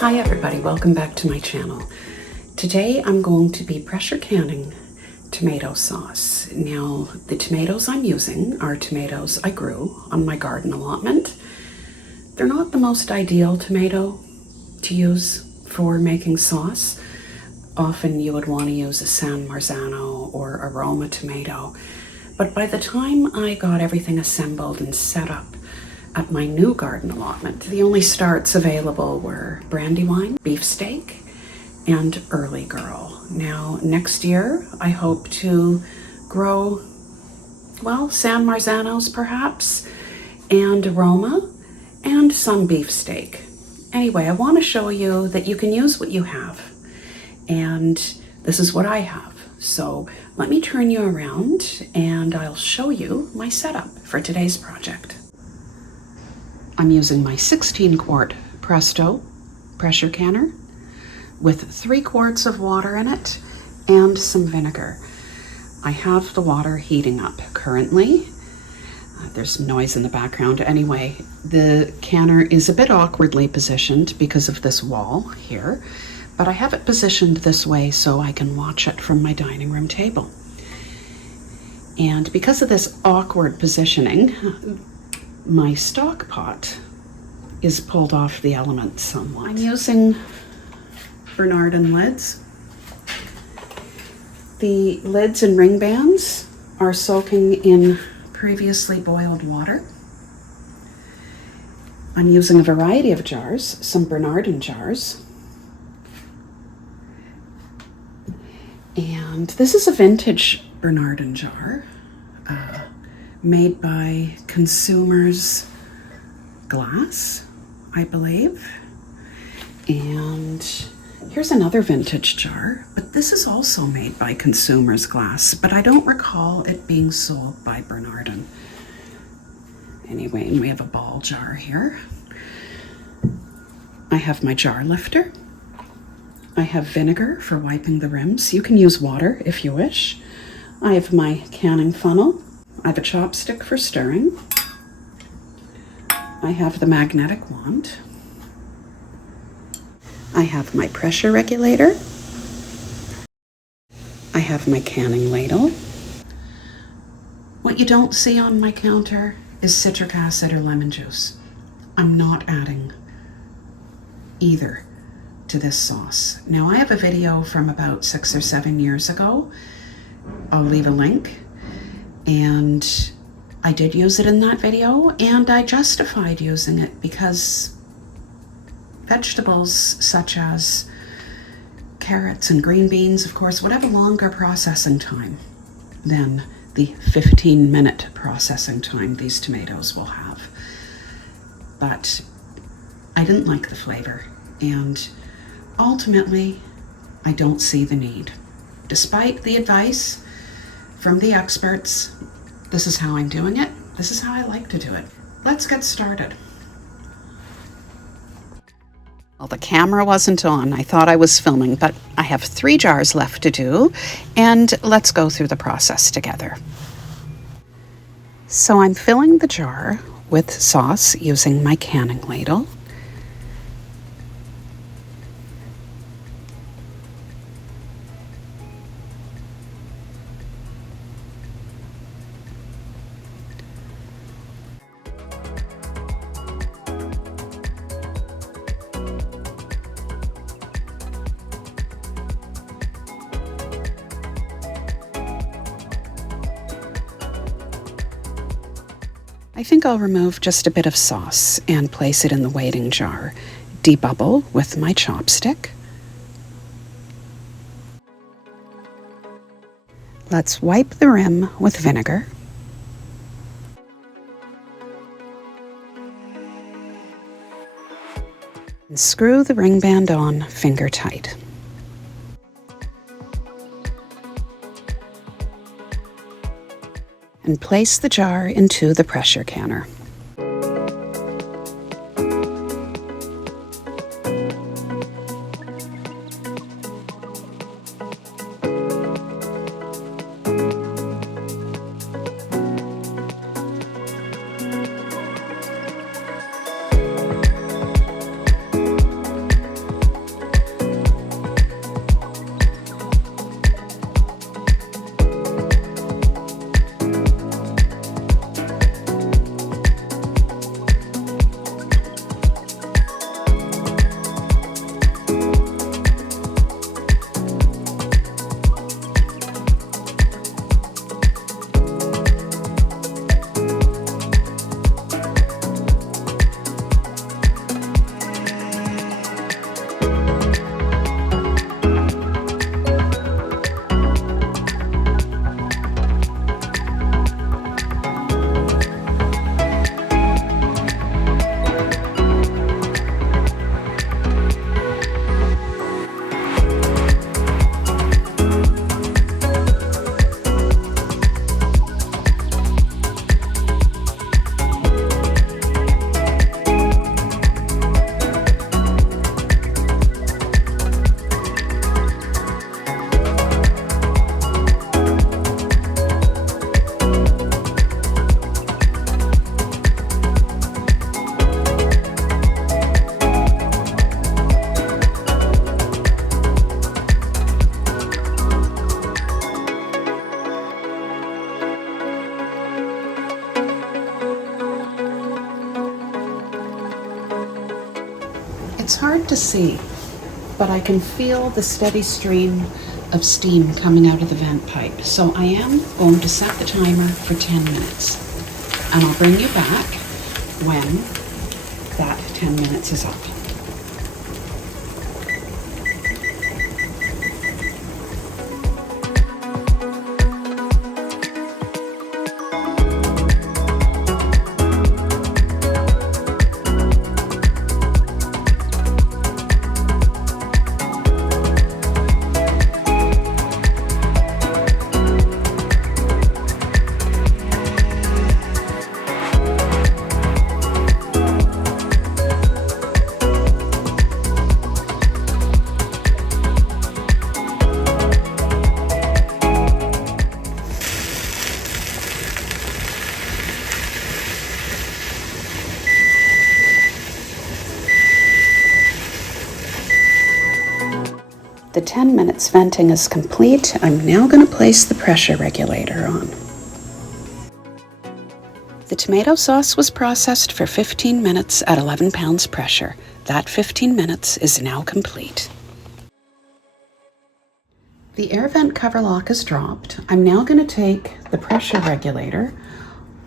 Hi everybody, welcome back to my channel. Today I'm going to be pressure canning tomato sauce. Now the tomatoes I'm using are tomatoes I grew on my garden allotment. They're not the most ideal tomato to use for making sauce. Often you would want to use a San Marzano or aroma tomato. But by the time I got everything assembled and set up at my new garden allotment, the only starts available were Brandywine, beefsteak, and Early Girl. Now, next year, I hope to grow, well, San Marzanos perhaps, and aroma, and some beefsteak. Anyway, I want to show you that you can use what you have, and this is what I have. So let me turn you around and I'll show you my setup for today's project. I'm using my 16-quart Presto pressure canner with 3 quarts of water in it and some vinegar. I have the water heating up currently. There's some noise in the background. Anyway, the canner is a bit awkwardly positioned because of this wall here, but I have it positioned this way so I can watch it from my dining room table. And because of this awkward positioning, my stock pot is pulled off the element somewhat. I'm using Bernardin lids. The lids and ring bands are soaking in previously boiled water. I'm using a variety of jars, some Bernardin jars. And this is a vintage Bernardin jar. Made by Consumers Glass, I believe. And here's another vintage jar, but this is also made by Consumers Glass, but I don't recall it being sold by Bernardin. Anyway, and we have a ball jar here. I have my jar lifter. I have vinegar for wiping the rims. You can use water if you wish. I have my canning funnel. I have a chopstick for stirring. I have the magnetic wand. I have my pressure regulator. I have my canning ladle. What you don't see on my counter is citric acid or lemon juice. I'm not adding either to this sauce. Now I have a video from about 6 or 7 years ago. I'll leave a link. And I did use it in that video, and I justified using it because vegetables such as carrots and green beans, of course, would have a longer processing time than the 15-minute processing time these tomatoes will have. But I didn't like the flavor, and ultimately, I don't see the need. Despite the advice from the experts, this is how I'm doing it. This is how I like to do it. Let's get started. Well, the camera wasn't on. I thought I was filming, but I have 3 jars left to do, and let's go through the process together. So I'm filling the jar with sauce using my canning ladle. I think I'll remove just a bit of sauce and place it in the waiting jar. Debubble with my chopstick. Let's wipe the rim with vinegar. And screw the ring band on finger tight. And place the jar into the pressure canner. It's hard to see, but I can feel the steady stream of steam coming out of the vent pipe. So I am going to set the timer for 10 minutes. And I'll bring you back when that 10 minutes is up. The 10 minutes venting is complete. I'm now going to place the pressure regulator on. The tomato sauce was processed for 15 minutes at 11 pounds pressure. That 15 minutes is now complete. The air vent cover lock is dropped. I'm now going to take the pressure regulator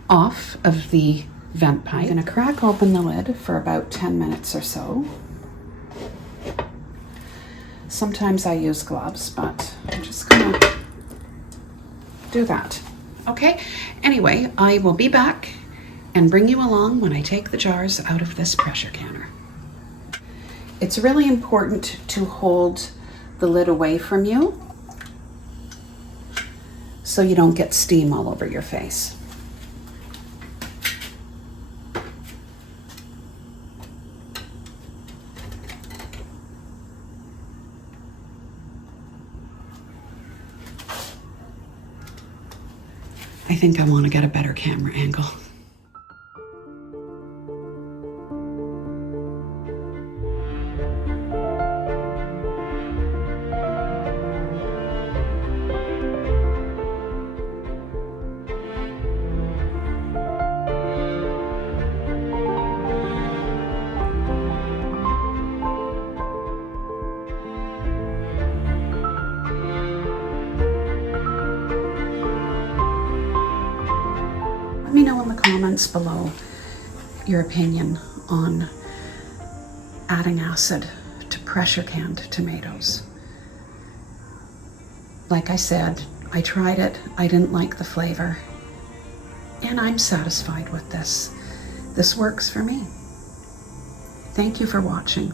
off of the vent pipe. I'm going to crack open the lid for about 10 minutes or so. Sometimes I use gloves, but I'm just gonna do that. Okay, anyway, I will be back and bring you along when I take the jars out of this pressure canner. It's really important to hold the lid away from you so you don't get steam all over your face. I think I want to get a better camera angle. Let me know in the comments below your opinion on adding acid to pressure canned tomatoes. Like I said, I tried it, I didn't like the flavor, and I'm satisfied with this. This works for me. Thank you for watching.